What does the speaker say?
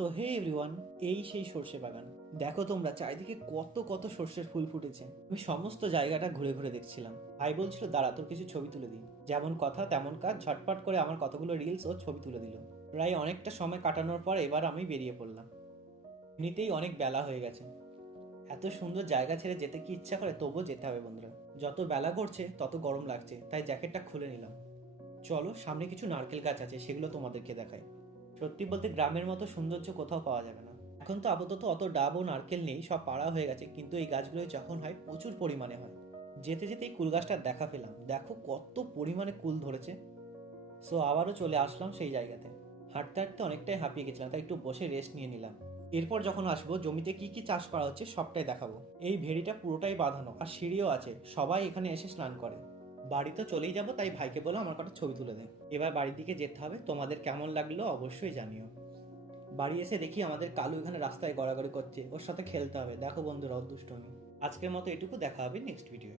So hey everyone, এই সেই সর্ষে বাগান। দেখো তোমরা চারিদিকে কত কত সর্ষের ফুল ফুটেছে। আমি সমস্ত জায়গাটা ঘুরে ঘুরে দেখছিলাম। ভাই বলছিল দাঁড়া তোর কিছু ছবি তুলে দিই। যেমন কথা তেমন কাজ, ঝটপট করে আমার কতগুলো রিলস ও ছবি তুলে দিল। প্রায় অনেকটা সময় কাটানোর পর এবার আমি বেরিয়ে পড়লাম। এমনিতেই অনেক বেলা হয়ে গেছে। এত সুন্দর জায়গা ছেড়ে যেতে কি ইচ্ছা করে, তবুও যেতে হবে বন্ধুরা। যত বেলা করছে তত গরম লাগছে, তাই জ্যাকেটটা খুলে নিলাম। চলো, সামনে কিছু নারকেল গাছ আছে, সেগুলো তোমাদেরকে দেখাই। সত্যি বলতে গ্রামের মতো সৌন্দর্য কোথাও পাওয়া যাবে না। এখন তো আপাতত অত ডাব ও নারকেল নেই, সব পাড়া হয়ে গেছে, কিন্তু এই গাছগুলো যখন হয় প্রচুর পরিমাণে হয়। যেতে যেতে এই কুল গাছটার দেখা পেলাম, দেখো কত পরিমাণে কুল ধরেছে। সো আবারও চলে আসলাম সেই জায়গাতে। হাঁটতে হাঁটতে অনেকটাই হাঁপিয়ে গেছিলাম, তাই একটু বসে রেস্ট নিয়ে নিলাম। এরপর যখন আসবো জমিতে কি কি চাষ করা হচ্ছে সবটাই দেখাবো। এই ভেড়িটা পুরোটাই বাঁধানো আর সিঁড়িও আছে, সবাই এখানে এসে স্নান করে। বাড়ি তো চলেই যাবো, তাই ভাইকে বলো আমার কটা ছবি তুলে দেয়। এবার বাড়ির দিকে যেতে হবে, তোমাদের কেমন লাগলো অবশ্যই জানিও। বাড়ি এসে দেখি আমাদের কালু এখানে রাস্তায় গড়াগড়ি করছে, ওর সাথে খেলতে হবে। দেখো বন্ধুরা, অদুষ্ট আমি। আজকের মতো এটুকু, দেখা হবে নেক্সট ভিডিও।